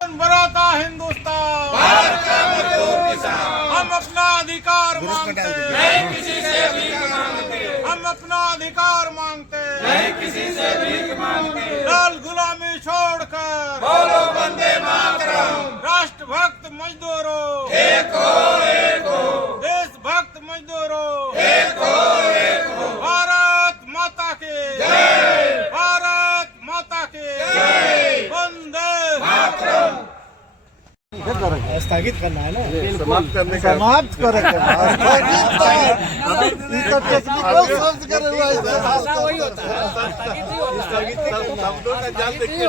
बराता हिंदुस्तान, भारत का मजदूर किसान, हम अपना अधिकार मांगते, नहीं किसी से भीख मांगते, हम अपना अधिकार मांगते, नहीं किसी से भीख मांगते। लाल गुलामी छोड़कर बोलो वंदे मातरम, राष्ट्रभक्त मजदूरों, एक हो देशभक्त मजदूरों, एक हो भारत माता के जय, भारत माता के जय। वंदे मातरम। स्थगित करना है ना, समाप्त करने का समाप्त करे के बाद वही होता शब्दों का जाल देखिए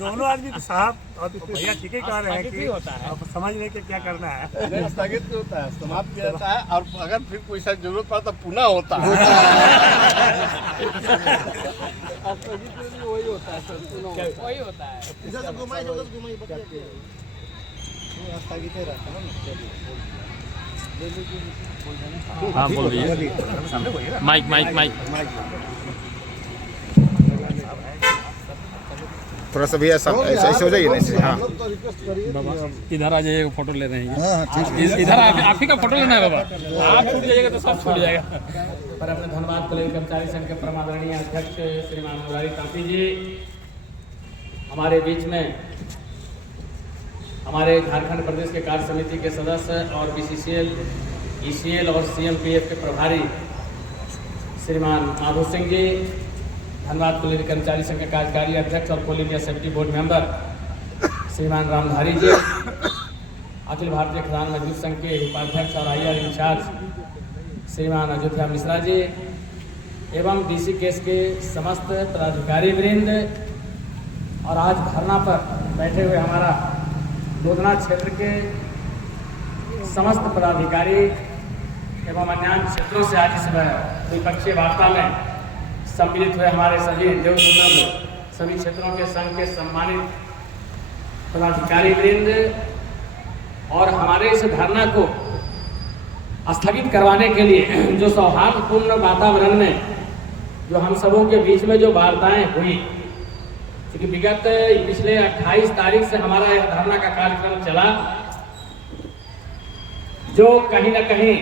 दोनों आदमी साहब और भैया ठीक ही कह रहे हैं कि अब समझ लें कि क्या करना है। स्थगित नहीं होता है, समाप्त किया जाता है और अगर फिर कोई सा जरूरत पड़ा तो पुनः होता है। वही होता है इधर से घुमाई उधर से घुमाई स्थगित ही रहता है ना। हाँ बोलिए। माइक माइक माइक थोड़ा सा भी ऐसा ऐसे हो जाइए ना ऐसे। हाँ इधर आ जाइएगा, फोटो ले रहे हैं। इधर आप ही का फोटो लेना है बाबा, आप छूट जाइएगा तो सब छूट जाएगा। पर अपने धन्यवाद कॉलेज कर्मचारी संघ के परमादरणीय अध्यक्ष श्रीमान मुरारी कांति जी हमारे बीच में, हमारे झारखंड प्रदेश के कार्य समिति के सदस्य और बीसीसीएल, ईसीएल और सीएमपीएफ के प्रभारी श्रीमान माधो सिंह जी, धन्यवाद कॉलेज कर्मचारी संघ के कार्यकारी अध्यक्ष और कोल इंडिया सेफ्टी बोर्ड मेंबर श्रीमान रामधारी जी, अखिल भारतीय खदान मजदूर संघ के उपाध्यक्ष और आईआर इंचार्ज श्रीमान अयोध्या मिश्रा जी एवं डीसी केस के समस्त पदाधिकारी वृंद और आज धरना पर बैठे हुए हमारा दोदना क्षेत्र के समस्त पदाधिकारी एवं अन्य क्षेत्रों से आज इस द्विपक्षीय वार्ता में सम्मिलित हुए हमारे सभी देवदुर्लभ सभी क्षेत्रों के संघ के सम्मानित पदाधिकारी वृंद और हमारे इस धरना को स्थगित करवाने के लिए जो सौहार्दपूर्ण वातावरण में जो हम सबों के बीच में जो वार्ताएं हुई, क्योंकि विगत पिछले 28 तारीख से हमारा यह धरना का कार्यक्रम चला, जो कहीं न कहीं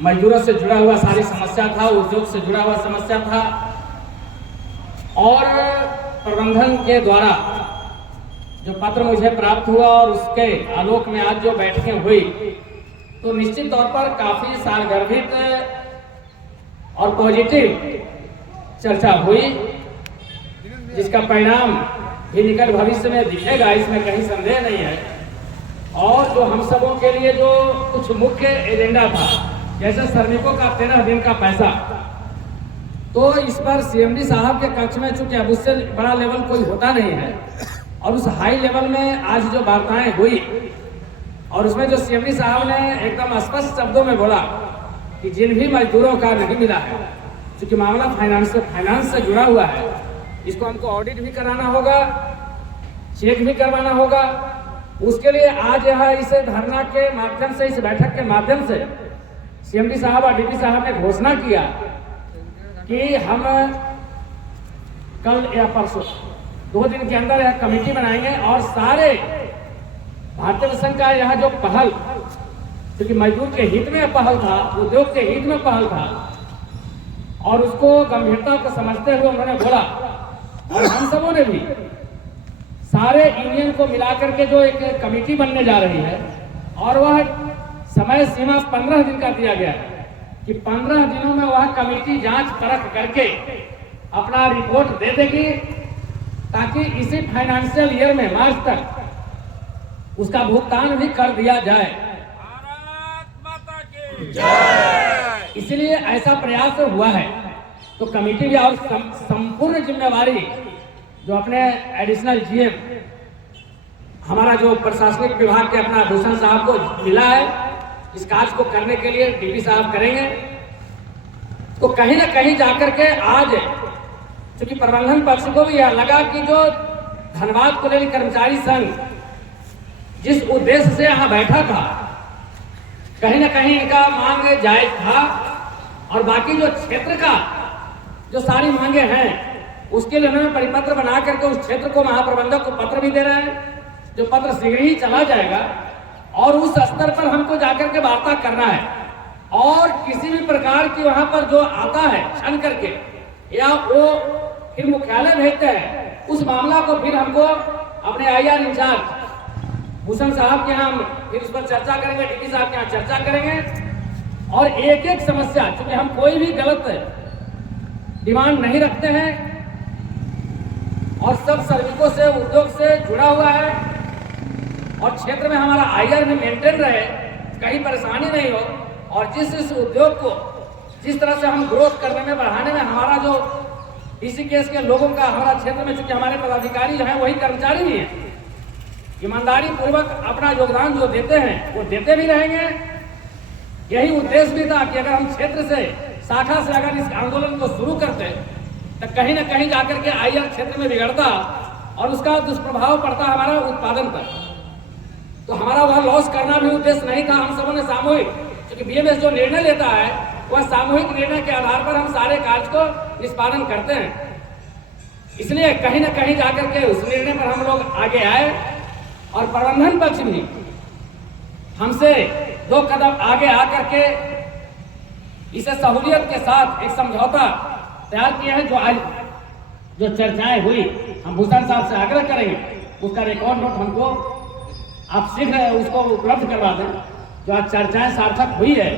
मजदूरों से जुड़ा हुआ सारी समस्या था, उद्योग से जुड़ा हुआ समस्या था और प्रबंधन के द्वारा जो पत्र मुझे प्राप्त हुआ और उसके आलोक में आज जो बैठकें हुई तो निश्चित तौर पर काफी सारगर्भित और पॉजिटिव चर्चा हुई, जिसका परिणाम भी निकट भविष्य में दिखेगा, इसमें कहीं संदेह नहीं है। और जो हम सबों के लिए जो कुछ मुख्य एजेंडा था, जैसे श्रमिकों का 13 दिन का पैसा, तो इस पर सीएमडी साहब के कक्ष में चूंकि अब उससे बड़ा लेवल कोई होता नहीं है और उस हाई लेवल में आज जो वार्ताएं हुई और उसमें जो सीएमडी साहब ने एकदम स्पष्ट शब्दों में बोला कि जिन भी मजदूरों का नहीं मिला है, क्योंकि मामला फाइनेंस से जुड़ा हुआ है, इसको हमको ऑडिट भी कराना होगा, चेक भी करवाना होगा। उसके लिए आज यह इस धरना के माध्यम से, इस बैठक के माध्यम से सीएमडी साहब और डीपी साहब ने घोषणा किया कि हम कल या परसों 2 दिन के अंदर यह कमेटी बनाएंगे और सारे भारतीय संघ का यह जो पहल, क्योंकि मजदूर के हित में पहल था, उद्योग के हित में पहल था और उसको गंभीरता को समझते हुए उन्होंने बोला और हम सबों ने भी सारे यूनियन को मिलाकर के जो एक कमेटी बनने जा रही है और वह समय सीमा 15 दिन का दिया गया है कि 15 दिनों में वह कमेटी जांच परख करके अपना रिपोर्ट दे देगी, ताकि इसी फाइनेंशियल ईयर में मार्च तक उसका भुगतान भी कर दिया जाए। भारत माता के जय। इसलिए ऐसा प्रयास हुआ है। तो कमेटी भी और संपूर्ण जिम्मेवारी जो अपने एडिशनल जीएम हमारा जो प्रशासनिक विभाग के अपना भूषण साहब को मिला है, इस कार्य को करने के लिए डीपी साहब करेंगे। तो कहीं ना कहीं जाकर के आज क्योंकि प्रबंधन पक्ष को भी यह लगा कि जो धनबाद कॉलेज कर्मचारी संघ जिस उद्देश्य से यहाँ बैठा था, कहीं ना कहीं इनका मांग जायज था और बाकी जो क्षेत्र का जो सारी मांगे हैं उसके लिए उन्होंने परिपत्र बना करके उस क्षेत्र को महाप्रबंधक को पत्र भी दे रहे हैं, जो पत्र शीघ्र ही चला जाएगा। और उस स्तर पर हमको जाकर के वार्ता करना है, और किसी भी प्रकार की वहां पर जो आता है छन करके या वो फिर मुख्यालय भेजते हैं, उस मामला को फिर हमको अपने IR इंचार्ज भूषण साहब के यहाँ फिर उस पर चर्चा करेंगे, DP साहब के यहाँ चर्चा करेंगे, और एक एक समस्या, क्योंकि हम कोई भी गलत डिमांड नहीं रखते हैं और सब श्रमिकों से उद्योग से जुड़ा हुआ है, और क्षेत्र में हमारा IR भी मेंटेन रहे, कहीं परेशानी नहीं हो, और जिस उद्योग को जिस तरह से हम ग्रोथ करने में बढ़ाने में हमारा जो DC केस के लोगों का हमारा क्षेत्र में, चूंकि हमारे पदाधिकारी जो हैं वही कर्मचारी भी हैं, ईमानदारी पूर्वक अपना योगदान जो देते हैं वो देते भी रहेंगे। यही उद्देश्य भी था कि अगर हम क्षेत्र से शाखा से अगर इस आंदोलन को शुरू करते तो कहीं ना कहीं जाकर के IR क्षेत्र में बिगड़ता और उसका दुष्प्रभाव पड़ता हमारा उत्पादन पर। तो हमारा वह लॉस करना भी उद्देश्य नहीं था। हम सबों ने सामूहिक, क्योंकि BMS जो निर्णय लेता है वह सामूहिक निर्णय के आधार पर हम सारे कार्य को निष्पादन करते हैं, इसलिए कहीं ना कहीं जाकर के उस निर्णय पर हम लोग आगे आए, और प्रबंधन पक्ष भी हमसे 2 कदम आगे आकर के इसे सहूलियत के साथ एक समझौता तैयार किया है। जो आज जो चर्चाएं हुई, हम भूषण साहब से आग्रह करेंगे उसका रिकॉर्ड नोट हमको आप शीघ्र उसको उपलब्ध करवा दें, जो आज चर्चाएं सार्थक हुई है।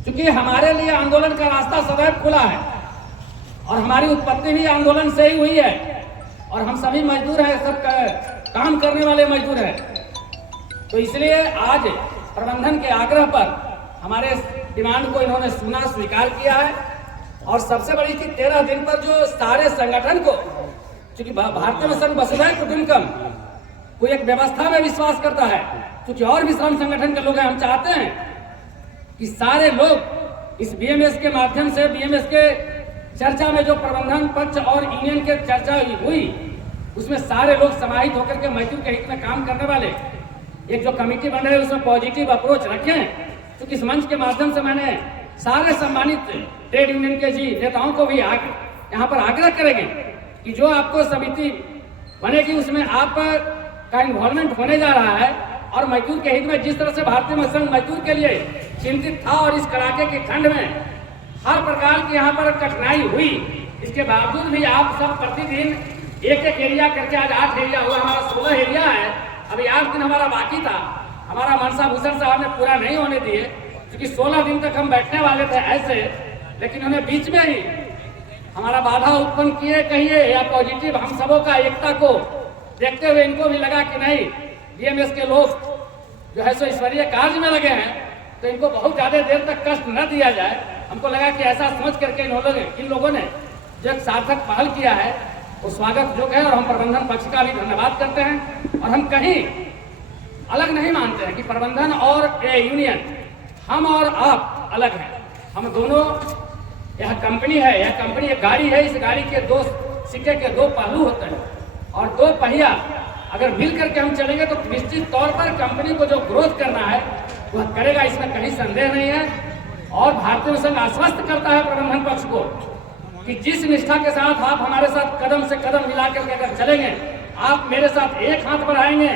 क्योंकि हमारे लिए आंदोलन का रास्ता सदैव खुला है, और हमारी उत्पत्ति भी आंदोलन से ही हुई है, और हम सभी मजदूर हैं, सब काम करने वाले मजदूर हैं। तो इसलिए आज प्रबंधन के आग्रह पर हमारे डिमांड को इन्होंने सुना, स्वीकार किया है, और सबसे बड़ी चीज 13 दिन पर जो सारे संगठन को, क्योंकि भारतीय मिशन वसुधैव कुटुंबकम कोई एक व्यवस्था में विश्वास करता है, क्योंकि और भी श्रम संगठन के लोग हैं, हम चाहते हैं कि सारे लोग इस BMS के माध्यम से, BMS के चर्चा में जो प्रबंधन पक्ष और यूनियन के चर्चा हुई उसमें सारे लोग समाहित होकर के मजदूर के हित में काम करने वाले एक जो कमेटी बन रही है उसमें पॉजिटिव अप्रोच रखें। क्योंकि इस मंच के माध्यम से मैंने सारे सम्मानित ट्रेड यूनियन के जी नेताओं को भी यहाँ पर आग्रह करेंगे कि जो आपको समिति बनेगी उसमें आप का इन्वॉल्वमेंट होने जा रहा है, और मजदूर के हित में जिस तरह से भारतीय मिशन मजदूर के लिए चिंतित था, और इस कड़ाके के ठंड में हर प्रकार की यहाँ पर कठिनाई हुई, इसके बावजूद भी आप सब प्रतिदिन एक एरिया करके, आज 8 एरिया हुआ, हमारा 16 एरिया है, अभी 8 दिन हमारा बाकी था। हमारा मनसा भूषण साहब ने पूरा नहीं होने दिए, क्योंकि 16 दिन तक हम बैठने वाले थे ऐसे, लेकिन उन्हें बीच में ही हमारा बाधा उत्पन्न किए कहिए या पॉजिटिव, हम सबों का एकता को देखते हुए इनको भी लगा कि नहीं, BMS के लोग जो है सो ईश्वरीय कार्य में लगे हैं, तो इनको बहुत ज्यादा देर तक कष्ट न दिया जाए। हमको लगा कि ऐसा समझ करके इन लोगों ने जो एक सार्थक पहल किया है वो स्वागत योग्य है, और हम प्रबंधन पक्ष का भी धन्यवाद करते हैं। और हम कहीं अलग नहीं मानते हैं कि प्रबंधन और यूनियन, हम और आप अलग हैं, हम दोनों, यह कंपनी है, यह कंपनी एक गाड़ी है, इस गाड़ी के 2 सिक्के के 2 पहलू होते हैं, और 2 पहिया अगर मिल करके हम चलेंगे तो निश्चित तौर पर कंपनी को जो ग्रोथ करना है वह करेगा, इसमें कहीं संदेह नहीं है। और भारतीय मिशन आश्वस्त करता है प्रबंधन पक्ष को कि जिस निष्ठा के साथ आप हमारे साथ कदम से कदम मिला करके अगर चलेंगे, आप मेरे साथ एक हाथ बढ़ाएंगे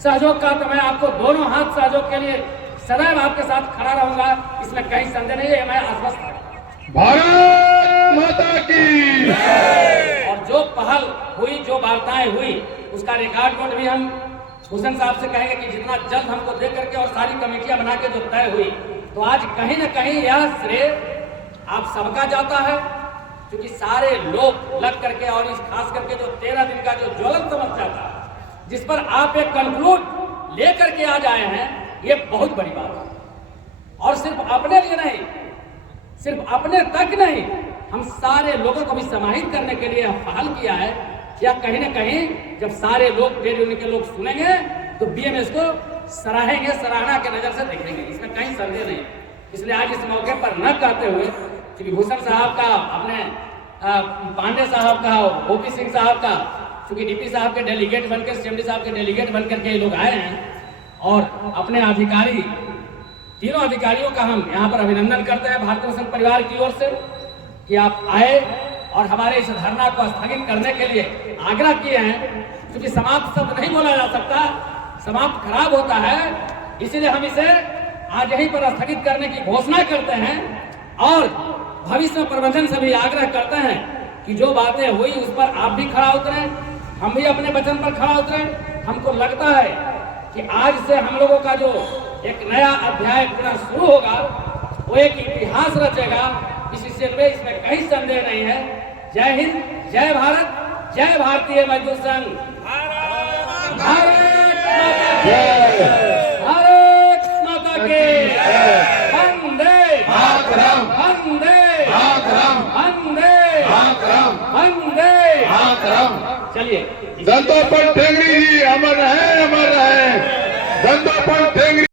सहयोग का, तो मैं आपको दोनों हाथ सहयोग के लिए सदैव आपके साथ खड़ा रहूंगा, इसमें कहीं संदेह नहीं है, मैं आश्वस्त हूं। भारत माता की। और जो पहल हुई, जो वार्ताएं हुई, उसका रिकॉर्ड नोट भी हम भूषण साहब से कहेंगे कि जितना जल्द हमको दे करके, और सारी कमेटियां बना के जो तय हुई, तो आज कहीं ना कहीं यह श्रेय आप सबका जाता है, क्योंकि सारे लोग लग करके, और इस खास करके जो 13 दिन का जो ज्वलंत समस्या था, जिस पर आप एक कंक्लूड लेकर के आ जाए हैं, ये बहुत बड़ी बात है। और सिर्फ अपने लिए नहीं, सिर्फ अपने तक नहीं, हम सारे लोगों को भी समाहित करने के लिए पहल किया है। या कहीं ना कहीं जब सारे लोग ट्रेड यूनियन के लोग सुनेंगे तो BMS को सराहेंगे, सराहना के नजर से देखेंगे, इसमें कहीं संदेह नहीं। इसलिए आज इस मौके पर न कहते हुए कि भूषण साहब का, अपने पांडे साहब का, OP सिंह साहब का, क्योंकि DP साहब के डेलीगेट बनकर, CMD साहब के डेलीगेट बनकर के लोग आए हैं, और अपने अधिकारी, तीनों अधिकारियों का हम यहाँ पर अभिनंदन करते हैं भारतीय मिशन परिवार की ओर से कि आप आए और हमारे इस धरना को स्थगित करने के लिए आग्रह किए हैं। क्योंकि समाप्त शब्द नहीं बोला जा सकता, समाप्त खराब होता है, इसलिए हम इसे आज यहीं पर स्थगित करने की घोषणा करते हैं और भविष्य में प्रबंधन से भी आग्रह करते हैं कि जो बातें हुई उस पर आप भी खड़ा उतरें, हम भी अपने वचन पर खड़ा उतरें। हमको लगता है कि आज से हम लोगों का जो एक नया अध्याय पूरा शुरू होगा वो एक इतिहास रचेगा, इसमें कहीं संदेह नहीं है। जय हिंद, जय भारत, जय भारतीय मजदूर संघ। भारत माता की वंदे मातरम, वंदे मातरम, वंदे मातरम, वंदे। मातरम। चलिए दंतोपंत ठेंगड़ी जी अमर है, अमर है। दंतोपंत ठेंगड़ी